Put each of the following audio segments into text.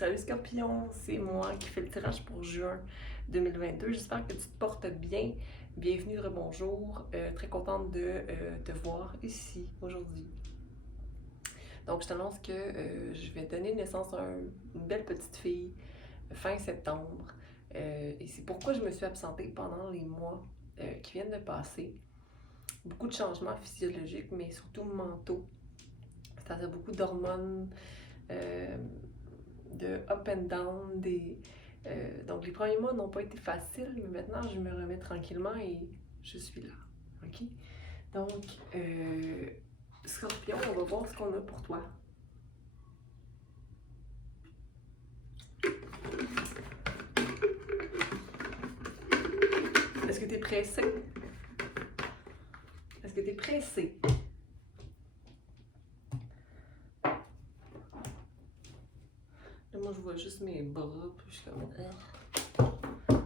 Salut Scorpion, c'est moi qui fais le tirage pour juin 2022. J'espère que tu te portes bien. Bienvenue, rebonjour. Très contente de te voir ici aujourd'hui. Donc, je t'annonce que je vais donner naissance à une belle petite fille fin septembre. Et c'est pourquoi je me suis absentée pendant les mois qui viennent de passer. Beaucoup de changements physiologiques, mais surtout mentaux. C'est-à-dire beaucoup d'hormones. De up and down, donc les premiers mois n'ont pas été faciles, mais maintenant je me remets tranquillement et je suis là. OK? Donc, Scorpion, on va voir ce qu'on a pour toi. Est-ce que tu es pressé? Est-ce que tu es pressé? Là, moi, je vois juste mes bras, puis je suis comme...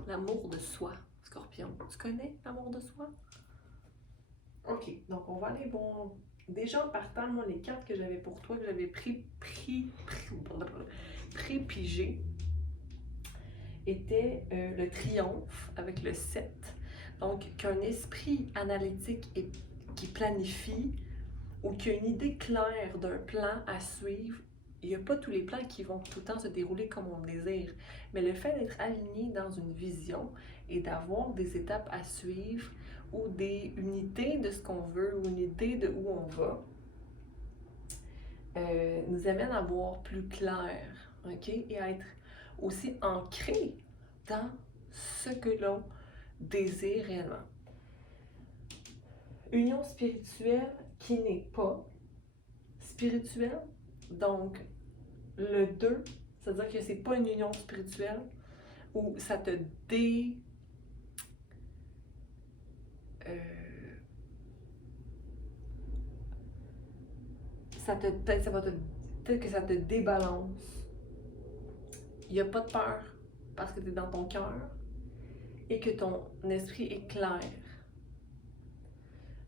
L'amour de soi, Scorpion. Tu connais l'amour de soi? OK, donc on va aller bon. Déjà en partant, moi, les cartes que j'avais pour toi, que j'avais pré-pigé, était le triomphe avec le 7. Donc, qu'un esprit analytique et qui planifie ou qui a une idée claire d'un plan à suivre, il n'y a pas tous les plans qui vont tout le temps se dérouler comme on le désire. Mais le fait d'être aligné dans une vision et d'avoir des étapes à suivre ou une idée de ce qu'on veut ou une idée de où on va, nous amène à voir plus clair, OK? Et à être aussi ancré dans ce que l'on désire réellement. Union spirituelle qui n'est pas spirituelle, donc le 2, c'est-à-dire que c'est pas une union spirituelle où ça te peut-être que ça te débalance. Il n'y a pas de peur parce que tu es dans ton cœur et que ton esprit est clair.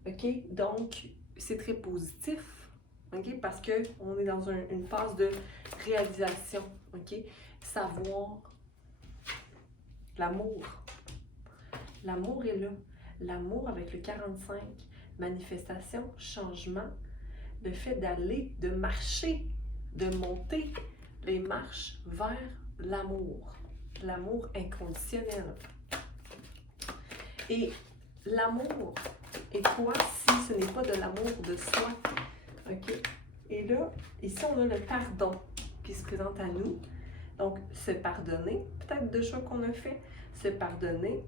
OK? Donc, c'est très positif, OK? Parce qu'on est dans une phase de réalisation, OK? Savoir l'amour. L'amour est là. L'amour avec le 45, manifestation, changement, le fait d'aller, de marcher, de monter les marches vers l'amour. L'amour inconditionnel. Et l'amour est quoi si ce n'est pas de l'amour de soi? OK? Et là, ici, on a le pardon qui se présente à nous. Donc, se pardonner, peut-être de choix qu'on a fait, se pardonner.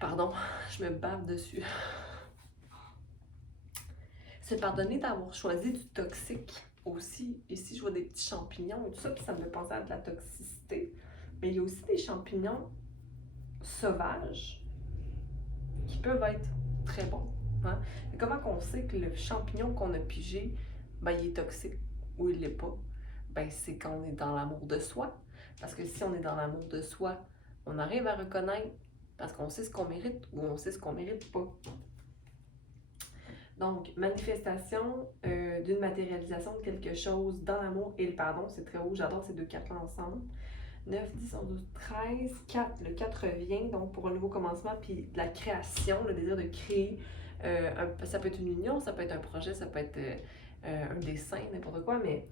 Pardon, je me bave dessus. Se pardonner d'avoir choisi du toxique aussi. Ici, je vois des petits champignons et tout ça, puis ça me fait penser à de la toxicité. Mais il y a aussi des champignons sauvages qui peuvent être très bons. Hein? Et comment on sait que le champignon qu'on a pigé, ben, il est toxique ou il l'est pas? Ben, c'est quand on est dans l'amour de soi. Parce que si on est dans l'amour de soi, on arrive à reconnaître parce qu'on sait ce qu'on mérite ou on sait ce qu'on mérite pas. Donc, manifestation d'une matérialisation de quelque chose dans l'amour et le pardon, c'est très haut, j'adore ces deux cartes-là ensemble. 9, 10, 11, 12, 13, 4, le 4 revient, donc pour un nouveau commencement, puis de la création, le désir de créer, ça peut être une union, ça peut être un projet, ça peut être un dessin, n'importe quoi, mais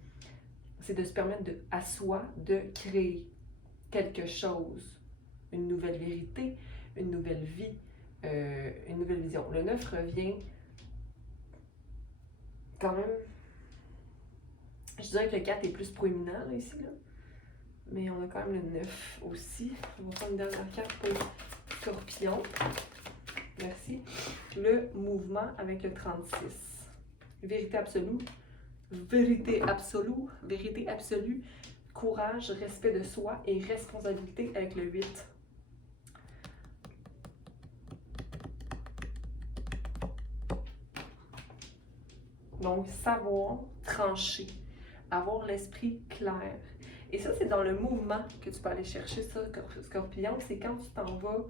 c'est de se permettre à soi de créer quelque chose, une nouvelle vérité, une nouvelle vie, une nouvelle vision. Le 9 revient quand même, je dirais que le 4 est plus proéminent là, ici, là. Mais on a quand même le 9 aussi. On va faire une dernière carte pour Scorpion. Merci. Le mouvement avec le 36. Vérité absolue. Vérité absolue. Vérité absolue. Courage, respect de soi et responsabilité avec le 8. Donc, savoir trancher, avoir l'esprit clair. Et ça, c'est dans le mouvement que tu peux aller chercher ça, Scorpion. C'est quand tu t'en vas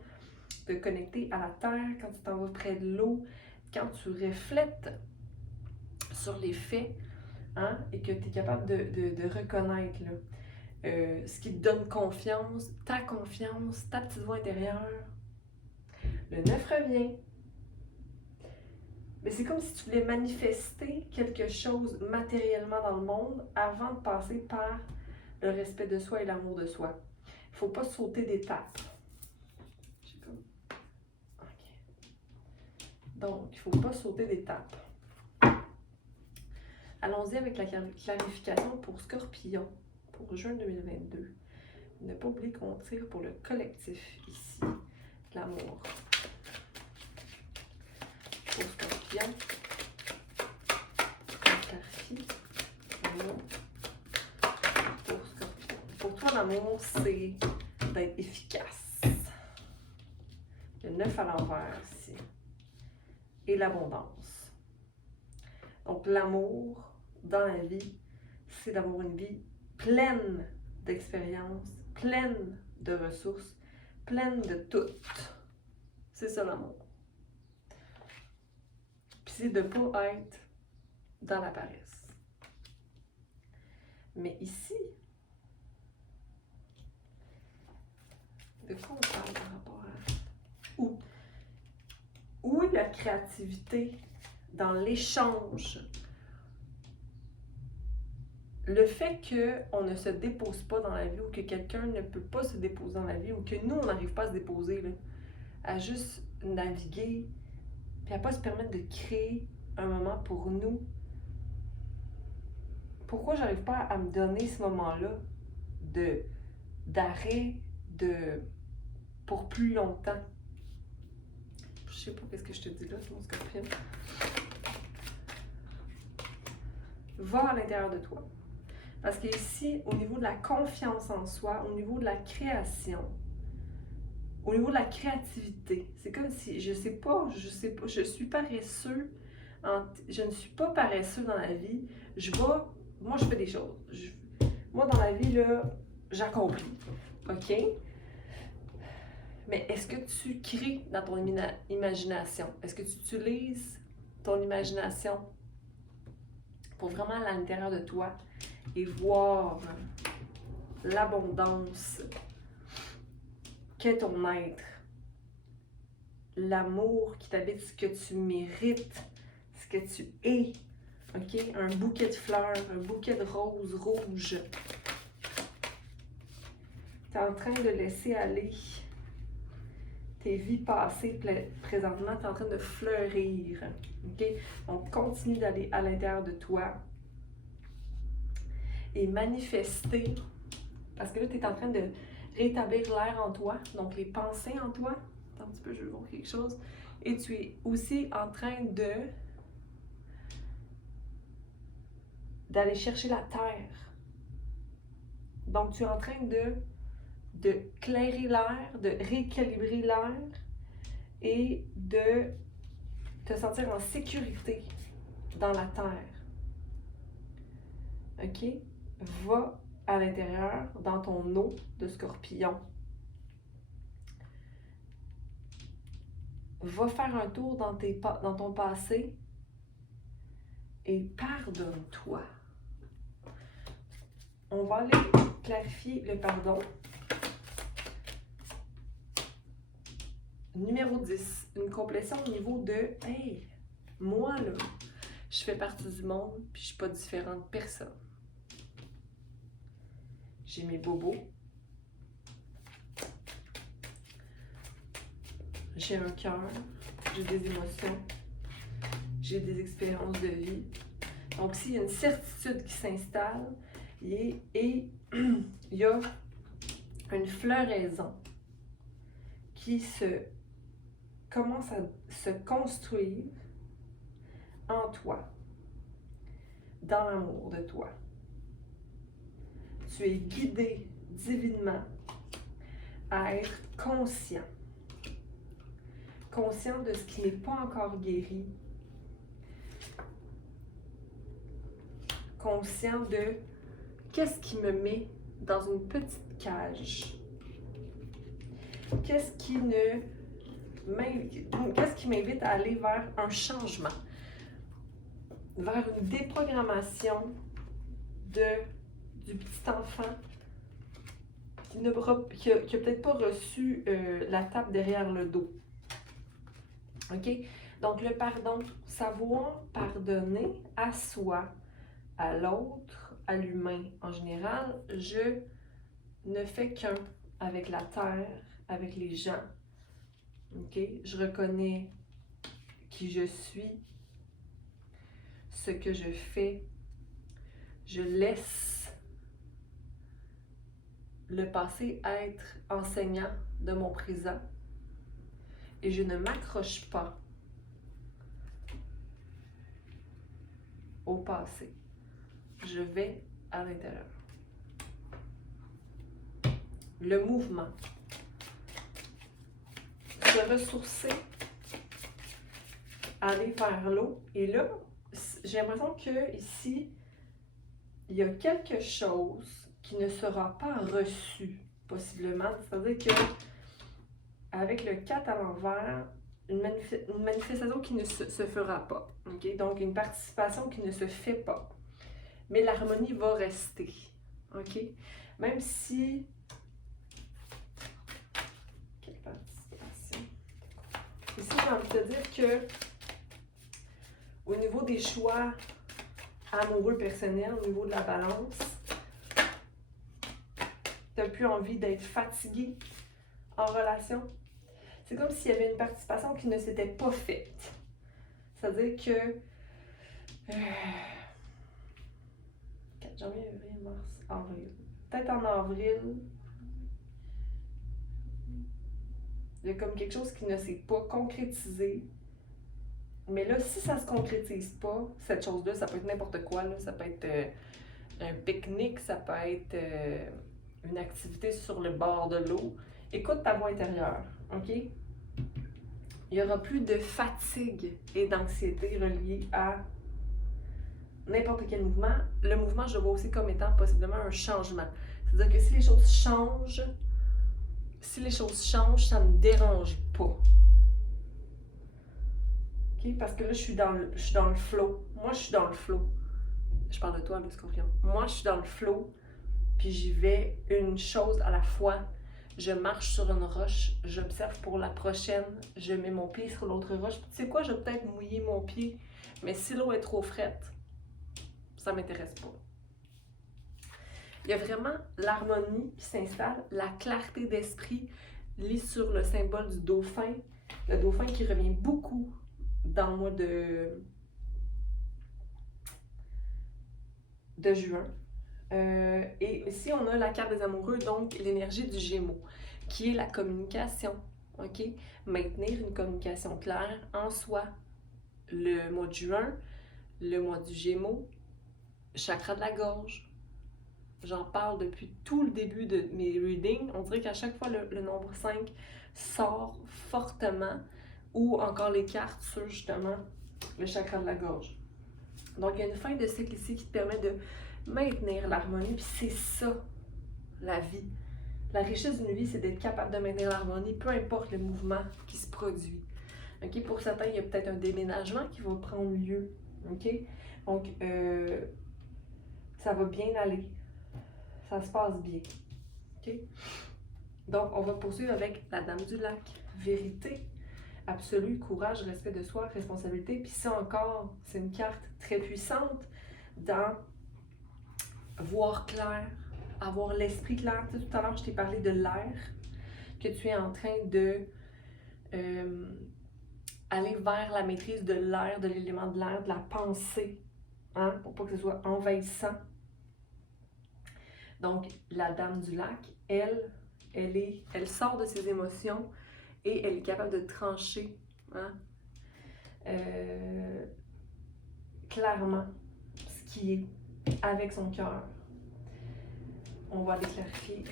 de connecter à la terre, quand tu t'en vas près de l'eau, quand tu reflètes sur les faits, hein, et que tu es capable de reconnaître là, ce qui te donne confiance, ta petite voix intérieure. Le 9 revient. Mais c'est comme si tu voulais manifester quelque chose matériellement dans le monde avant de passer par le respect de soi et l'amour de soi. Il ne faut pas sauter d'étape. Donc, il ne faut pas sauter d'étape. Allons-y avec la clarification pour Scorpion, pour juin 2022. Ne pas oublier qu'on tire pour le collectif ici. L'amour. Pour Scorpion. On clarifie. L'amour. Pour Scorpion. Pour toi, l'amour, c'est d'être efficace. Le 9 à l'envers ici. Et l'abondance. Donc, l'amour dans la vie, c'est d'avoir une vie pleine d'expériences, pleine de ressources, pleine de tout. C'est ça l'amour. Puis c'est de ne pas être dans la paresse. Mais ici, de quoi on parle par rapport à... Où est la créativité dans l'échange? Le fait qu'on ne se dépose pas dans la vie ou que quelqu'un ne peut pas se déposer dans la vie ou que nous, on n'arrive pas à se déposer, là, à juste naviguer, puis à pas se permettre de créer un moment pour nous. Pourquoi j'arrive pas à me donner ce moment-là d'arrêt pour plus longtemps? Je sais pas qu'est-ce que je te dis là, mon Scorpion. Va à l'intérieur de toi. Parce qu'ici, au niveau de la confiance en soi, au niveau de la création, au niveau de la créativité, c'est comme si, je sais pas, je suis paresseux, je ne suis pas paresseux dans la vie, moi je fais des choses. Moi dans la vie, là, j'accomplis, ok? Mais est-ce que tu crées dans ton imagination? Est-ce que tu utilises ton imagination pour vraiment aller à l'intérieur de toi et voir l'abondance qu'est ton être, l'amour qui t'habite, ce que tu mérites, ce que tu es, ok? Un bouquet de fleurs, un bouquet de roses rouges. Tu es en train de laisser aller tes vies passées, présentement, tu es en train de fleurir, ok? Donc, continue d'aller à l'intérieur de toi et manifester, parce que là, tu es en train de rétablir l'air en toi, donc les pensées en toi. Attends un petit peu, je vais voir quelque chose. Et tu es aussi en train d'aller chercher la terre. Donc, tu es en train de clairer l'air, de rééquilibrer l'air et de te sentir en sécurité dans la terre. OK? Va à l'intérieur, dans ton eau de Scorpion. Va faire un tour dans ton passé et pardonne-toi. On va aller clarifier le pardon. Numéro 10, une complétion au niveau de « Hey, moi là, je fais partie du monde puis je suis pas différente de personne. J'ai mes bobos. J'ai un cœur, j'ai des émotions, j'ai des expériences de vie. » Donc, s'il y a une certitude qui s'installe et il y a une floraison qui commence à se construire en toi, dans l'amour de toi. Tu es guidé divinement à être conscient de ce qui n'est pas encore guéri, conscient de qu'est-ce qui me met dans une petite cage, qu'est-ce qui ne qu'est-ce qui m'invite à aller vers un changement, vers une déprogrammation du petit enfant qui n'a peut-être pas reçu la tape derrière le dos. OK? Donc, le pardon, savoir pardonner à soi, à l'autre, à l'humain en général. Je ne fais qu'un avec la terre, avec les gens. OK? Je reconnais qui je suis, ce que je fais. Je laisse le passé être enseignant de mon présent et je ne m'accroche pas au passé. Je vais à l'intérieur. Le mouvement. Se ressourcer, aller vers l'eau. Et là, j'ai l'impression que ici, il y a quelque chose qui ne sera pas reçu, possiblement. C'est-à-dire que avec le 4 à l'envers, une manifestation qui ne se fera pas. Okay? Donc, une participation qui ne se fait pas. Mais l'harmonie va rester. OK? Même si... Quelle participation? Ici, j'ai envie de te dire que au niveau des choix amoureux personnels, au niveau de la balance, tu n'as plus envie d'être fatigué en relation. C'est comme s'il y avait une participation qui ne s'était pas faite. C'est-à-dire que 4 janvier, février, mars, avril. Peut-être en avril, il y a comme quelque chose qui ne s'est pas concrétisé. Mais là, si ça ne se concrétise pas, cette chose-là, ça peut être n'importe quoi. Là. Ça peut être un pique-nique, ça peut être une activité sur le bord de l'eau. Écoute ta voix intérieure, OK? Il n'y aura plus de fatigue et d'anxiété reliée à n'importe quel mouvement. Le mouvement, je le vois aussi comme étant possiblement un changement. C'est-à-dire que si les choses changent, ça ne me dérange pas. Okay? Parce que là, je suis dans le flow. Moi, je suis dans le flow. Je parle de toi, le Scorpion. Moi, je suis dans le flow, puis j'y vais une chose à la fois. Je marche sur une roche, j'observe pour la prochaine, je mets mon pied sur l'autre roche. Tu sais quoi, je vais peut-être mouiller mon pied, mais si l'eau est trop frette, ça ne m'intéresse pas. Il y a vraiment l'harmonie qui s'installe, la clarté d'esprit. Lis sur le symbole du dauphin. Le dauphin qui revient beaucoup dans le mois de juin. Et ici, on a la carte des amoureux, donc l'énergie du Gémeaux, qui est la communication. OK? Maintenir une communication claire en soi. Le mois de juin, le mois du Gémeaux, chakra de la gorge. J'en parle depuis tout le début de mes readings. On dirait qu'à chaque fois, le nombre 5 sort fortement, ou encore les cartes sur justement le chakra de la gorge. Donc, il y a une fin de cycle ici qui te permet de maintenir l'harmonie, puis c'est ça, la vie. La richesse d'une vie, c'est d'être capable de maintenir l'harmonie, peu importe le mouvement qui se produit. Okay? Pour certains, il y a peut-être un déménagement qui va prendre lieu. Okay? Donc, ça va bien aller. Ça se passe bien. Okay? Donc, on va poursuivre avec la Dame du Lac. Vérité absolue, courage, respect de soi, responsabilité. Puis ça encore, c'est une carte très puissante dans voir clair, avoir l'esprit clair. Tu sais, tout à l'heure, je t'ai parlé de l'air, que tu es en train de aller vers la maîtrise de l'air, de l'élément de l'air, de la pensée, hein, pour pas que ce soit envahissant. Donc, la Dame du Lac, elle sort de ses émotions et elle est capable de trancher, hein, clairement ce qui est avec son cœur. On va aller clarifier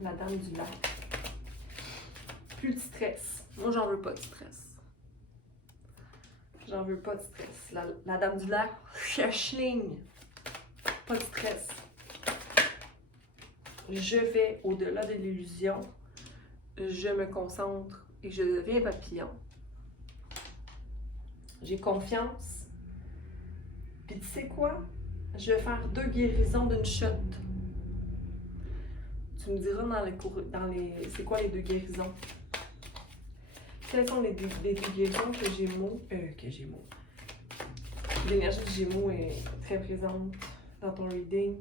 la Dame du Lac. Plus de stress. Moi, j'en veux pas de stress. J'en veux pas de stress. La Dame du Lac, cherche-ligne. Pas de stress. Je vais au-delà de l'illusion. Je me concentre et je deviens papillon. J'ai confiance. Puis tu sais quoi? Je vais faire 2 guérisons d'une shot. Tu me diras c'est quoi les 2 guérisons? Quelles sont les deux guérisons que Gémeaux? L'énergie de Gémeaux est très présente dans ton reading.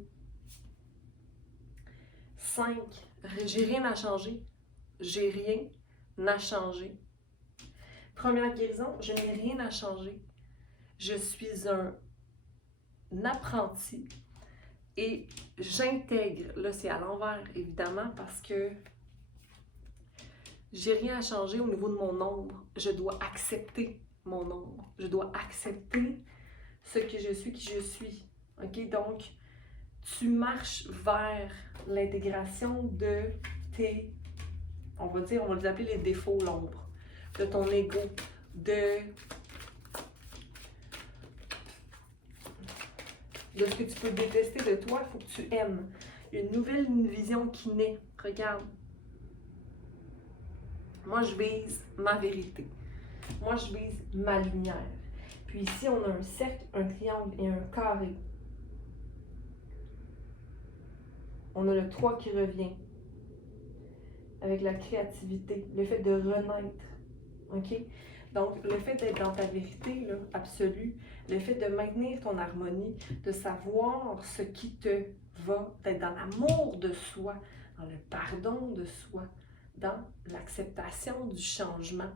5. J'ai rien à changer. J'ai rien à changer. Première guérison, je n'ai rien à changer. Je suis un apprenti et j'intègre. Là, c'est à l'envers, évidemment, parce que j'ai rien à changer au niveau de mon ombre. Je dois accepter mon ombre. Je dois accepter ce que je suis, qui je suis. OK? Donc, tu marches vers l'intégration de tes, on va les appeler les défauts, l'ombre, de ton ego, de ce que tu peux détester de toi, il faut que tu aimes. Il y a une nouvelle vision qui naît. Regarde. Moi, je vise ma vérité. Moi, je vise ma lumière. Puis ici, on a un cercle, un triangle et un carré. On a le 3 qui revient. Avec la créativité, le fait de renaître. OK? Donc, le fait d'être dans ta vérité là, absolue, le fait de maintenir ton harmonie, de savoir ce qui te va, d'être dans l'amour de soi, dans le pardon de soi, dans l'acceptation du changement,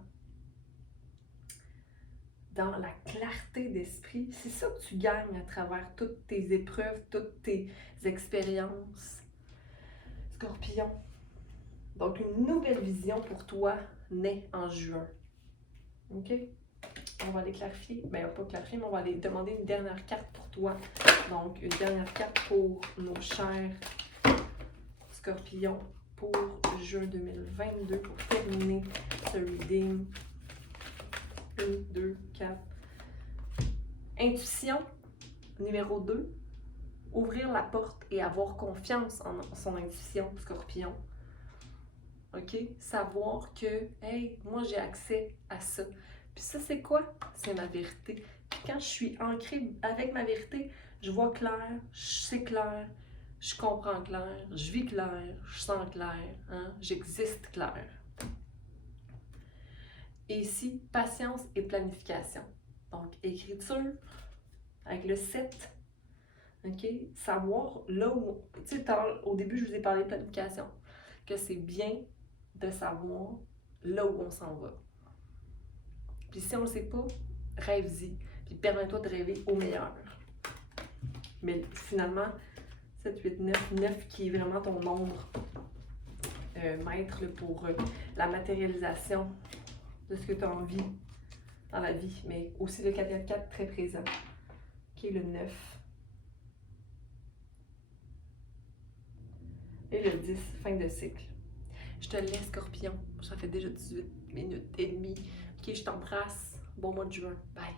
dans la clarté d'esprit. C'est ça que tu gagnes à travers toutes tes épreuves, toutes tes expériences. Scorpion. Donc, une nouvelle vision pour toi naît en juin. OK? On va aller clarifier. Bien, pas clarifier, mais on va aller demander une dernière carte pour toi. Donc, une dernière carte pour nos chers Scorpions pour juin 2022 pour terminer ce reading. 1, 2, 4. Intuition, numéro 2. Ouvrir la porte et avoir confiance en son intuition, Scorpion. OK? Savoir que, hey, moi j'ai accès à ça. Puis ça, c'est quoi? C'est ma vérité. Puis quand je suis ancrée avec ma vérité, je vois clair, je sais clair, je comprends clair, je vis clair, je sens clair, hein? J'existe clair. Et ici, patience et planification. Donc, écriture avec le 7. OK? Savoir là où... Tu sais, au début, je vous ai parlé de planification. Que c'est bien de savoir là où on s'en va. Puis si on ne le sait pas, rêve-y. Puis permets-toi de rêver au meilleur. Mais finalement, 7, 8, 9, 9 qui est vraiment ton nombre maître là, pour la matérialisation de ce que tu as envie dans la vie. Mais aussi le 4-4-4 très présent, qui est le 9. Et le 10, fin de cycle. Je te laisse, Scorpion. Ça fait déjà 18 minutes et demie. OK, je t'embrasse. Bon mois de juin. Bye.